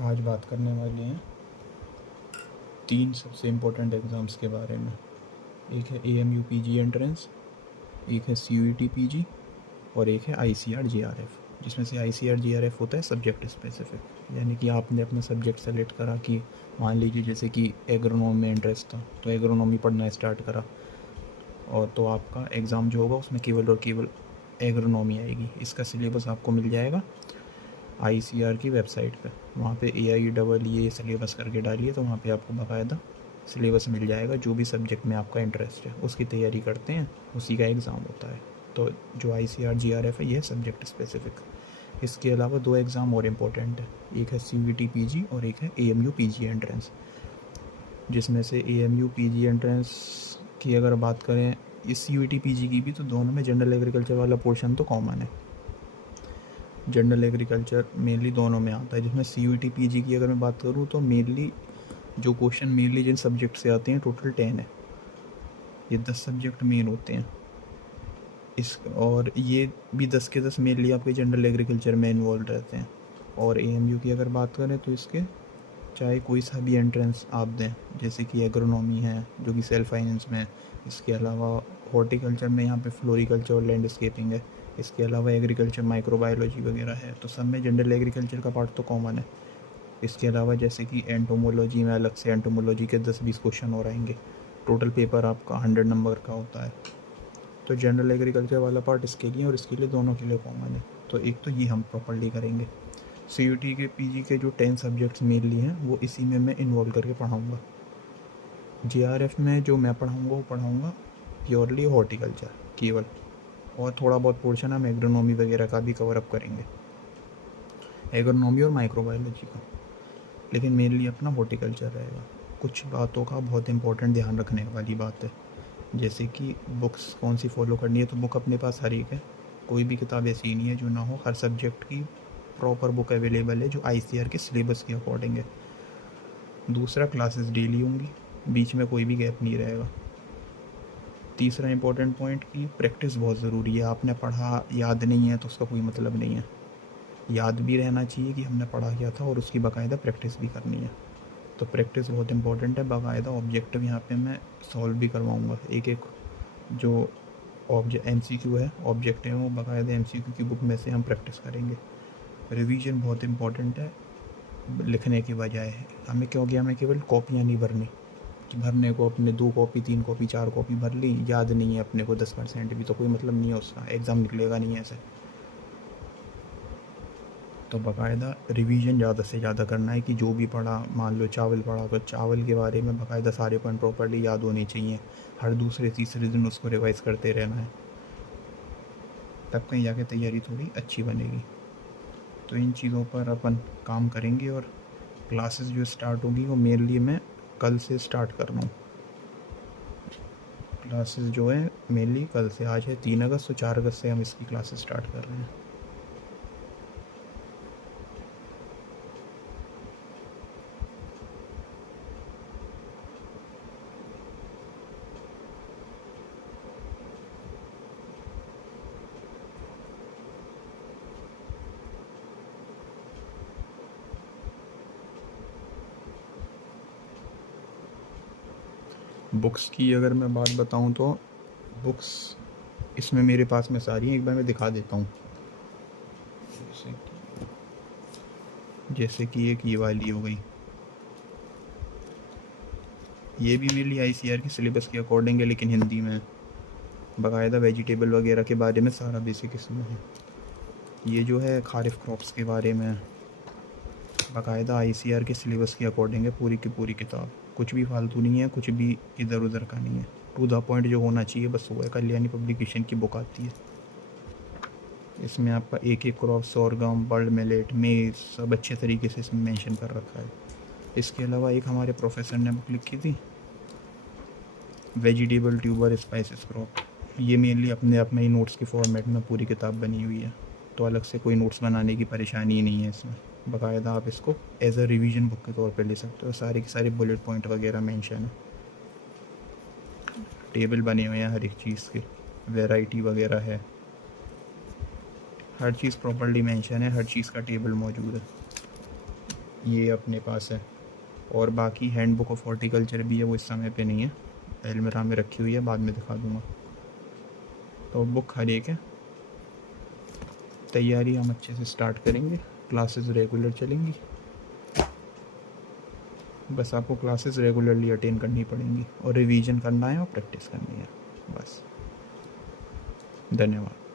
आज बात करने वाले हैं 3 सबसे इम्पोर्टेंट एग्ज़ाम्स के बारे में। एक है AMU PG एंट्रेंस, एक है CUET PG और एक है ICAR GRF। जिसमें से ICAR GRF होता है सब्जेक्ट स्पेसिफिक, यानी कि आपने अपना सब्जेक्ट सेलेक्ट करा कि मान लीजिए जैसे कि एग्रोनॉमी में इंटरेस्ट था तो एग्रोनॉमी पढ़ना स्टार्ट करा, और तो आपका एग्ज़ाम जो होगा उसमें केवल और केवल एग्रोनॉमी आएगी। इसका सिलेबस आपको मिल जाएगा ICAR की वेबसाइट पे। वहाँ पे AIEEE सिलेबस करके डालिए तो वहाँ पे आपको बाकायदा सिलेबस मिल जाएगा। जो भी सब्जेक्ट में आपका इंटरेस्ट है उसकी तैयारी करते हैं, उसी का एग्ज़ाम होता है। तो जो ICAR GRF है ये है सब्जेक्ट स्पेसिफिक। इसके अलावा 2 एग्ज़ाम और इम्पोर्टेंट है, एक है CUET PG और एक है AMU PG एंट्रेंस। जिसमें से AMU PG एंट्रेंस की अगर बात करें, इस CUET PG की भी, तो दोनों में जनरल एग्रीकल्चर वाला पोर्शन तो कॉमन है। जनरल एग्रीकल्चर मेनली दोनों में आता है। जिसमें CUET PG की अगर मैं बात करूँ तो मेनली जो क्वेश्चन मेनली जिन सब्जेक्ट से आते हैं टोटल 10 है। ये 10 सब्जेक्ट मेन होते हैं इस, और ये भी 10 के 10 मेनली आपके जनरल एग्रीकल्चर में इन्वॉल्व रहते हैं। और AMU की अगर बात करें तो इसके चाहे कोई सा भी एंट्रेंस आप दें, जैसे कि एग्रोनॉमी है जो कि सेल्फ फाइनेंस में है, इसके अलावा हॉर्टिकल्चर में यहाँ पे फ्लोरिकल्चर और लैंडस्केपिंग है, इसके अलावा एग्रीकल्चर माइक्रोबायोलॉजी वगैरह है, तो सब में जनरल एग्रीकल्चर का पार्ट तो कॉमन है। इसके अलावा जैसे कि एंटोमोलॉजी में अलग से एंटोमोलॉजी के 10-20 क्वेश्चन और आएंगे। टोटल पेपर आपका 100 नंबर का होता है। तो जनरल एग्रीकल्चर वाला पार्ट इसके लिए और इसके लिए दोनों के लिए कॉमन है। तो एक तो ये हम प्रॉपरली करेंगे। CUET के PG के जो 10 सब्जेक्ट्स मेनली हैं वो इसी में मैं इन्वॉल्व करके पढ़ाऊँगा। GRF में जो मैं पढ़ाऊँगा वो पढ़ाऊँगा प्योरली हॉर्टिकल्चर केवल, और थोड़ा बहुत पोर्शन हम एग्रोनॉमी वगैरह का भी कवर अप करेंगे, एग्रोनॉमी और माइक्रोबायोलॉजी का, लेकिन मेनली अपना हॉर्टिकल्चर रहेगा। कुछ बातों का बहुत इंपॉर्टेंट ध्यान रखने वाली बात है, जैसे कि बुक्स कौन सी फॉलो करनी है। तो बुक अपने पास हर एक है, कोई भी किताब ऐसी नहीं है जो ना हो। हर सब्जेक्ट की प्रॉपर बुक अवेलेबल है जो ICAR के सिलेबस के अकॉर्डिंग है। दूसरा, क्लासेस डेली होंगी, बीच में कोई भी गैप नहीं रहेगा। तीसरा इंपॉर्टेंट पॉइंट कि प्रैक्टिस बहुत ज़रूरी है। आपने पढ़ा याद नहीं है तो उसका कोई मतलब नहीं है। याद भी रहना चाहिए कि हमने पढ़ा क्या था और उसकी बाकायदा प्रैक्टिस भी करनी है। तो प्रैक्टिस बहुत इंपॉर्टेंट है। बाकायदा ऑब्जेक्टिव यहाँ पे मैं सॉल्व भी करवाऊँगा। एक एक जो MCQ है ऑब्जेक्टिव है वो बाकायदा MCQ की बुक में से हम प्रैक्टिस करेंगे। रिवीजन बहुत इंपॉर्टेंट है लिखने की बजाय हमें, क्योंकि हमें केवल कॉपियाँ नहीं भरनी कि भरने को अपने 2 कॉपी 3 कॉपी 4 कॉपी भर ली, याद नहीं है अपने को 10% भी, तो कोई मतलब नहीं है उसका, एग्ज़ाम निकलेगा नहीं ऐसे। तो बाकायदा रिवीजन ज़्यादा से ज़्यादा करना है कि जो भी पढ़ा, मान लो चावल पढ़ा तो चावल के बारे में बाकायदा सारे पॉइंट प्रॉपर्ली याद होने चाहिए। हर दूसरे तीसरे दिन उसको रिवाइज़ करते रहना है, तब कहीं जाके तैयारी थोड़ी अच्छी बनेगी। तो इन चीज़ों पर अपन काम करेंगे। और क्लासेस जो स्टार्ट होगी वो मेनली मैं कल से स्टार्ट कर रहा हूँ। क्लासेस जो है मेनली कल से, आज है 3 अगस्त, तो 4 अगस्त से हम इसकी क्लासेस स्टार्ट कर रहे हैं। बुक्स की अगर मैं बात बताऊं तो बुक्स इसमें मेरे पास में सारी हैं, एक बार मैं दिखा देता हूँ। जैसे कि एक ये वाली हो गई, ये भी मेरी ICAR के सिलेबस के अकॉर्डिंग है लेकिन हिंदी में। बाकायदा वेजिटेबल वगैरह के बारे में सारा बेसिक इसमें है। ये जो है खारिफ क्रॉप्स के बारे में, बाकायदा ICAR के सिलेबस के अकॉर्डिंग है पूरी की पूरी किताब। कुछ भी फालतू नहीं है, कुछ भी इधर उधर का नहीं है, टू द पॉइंट जो होना चाहिए बस वो है। कल्याणी पब्लिकेशन की बुक आती है, इसमें आपका एक एक क्रॉप, सोरगम, बर्ड मिलेट, मेज, सब अच्छे तरीके से इसमें मेंशन कर रखा है। इसके अलावा एक हमारे प्रोफेसर ने बुक लिखी थी, वेजिटेबल ट्यूबर स्पाइसेस क्रॉप। ये मेनली अपने आप में ही नोट्स के फॉर्मेट में पूरी किताब बनी हुई है, तो अलग से कोई नोट्स बनाने की परेशानी ही नहीं है इसमें। बाकायदा आप इसको एज अ रिवीजन बुक के तौर पे ले सकते हो। सारे के सारे बुलेट पॉइंट वगैरह मेंशन है, टेबल बने हुए हैं हर एक चीज़ के, वैरायटी वगैरह है, हर चीज़ प्रॉपर्ली मेंशन है, हर चीज़ का टेबल मौजूद है। ये अपने पास है। और बाकी हैंड बुक ऑफ हॉर्टिकल्चर भी है, वो इस समय पे नहीं है, अलमीरा में रखी हुई है, बाद में दिखा दूँगा। तो बुक हर एक है। तैयारी हम अच्छे से स्टार्ट करेंगे, क्लासेस रेगुलर चलेंगी। बस आपको क्लासेस रेगुलरली अटेंड करनी पड़ेंगी और रिवीजन करना है और प्रैक्टिस करनी है बस। धन्यवाद।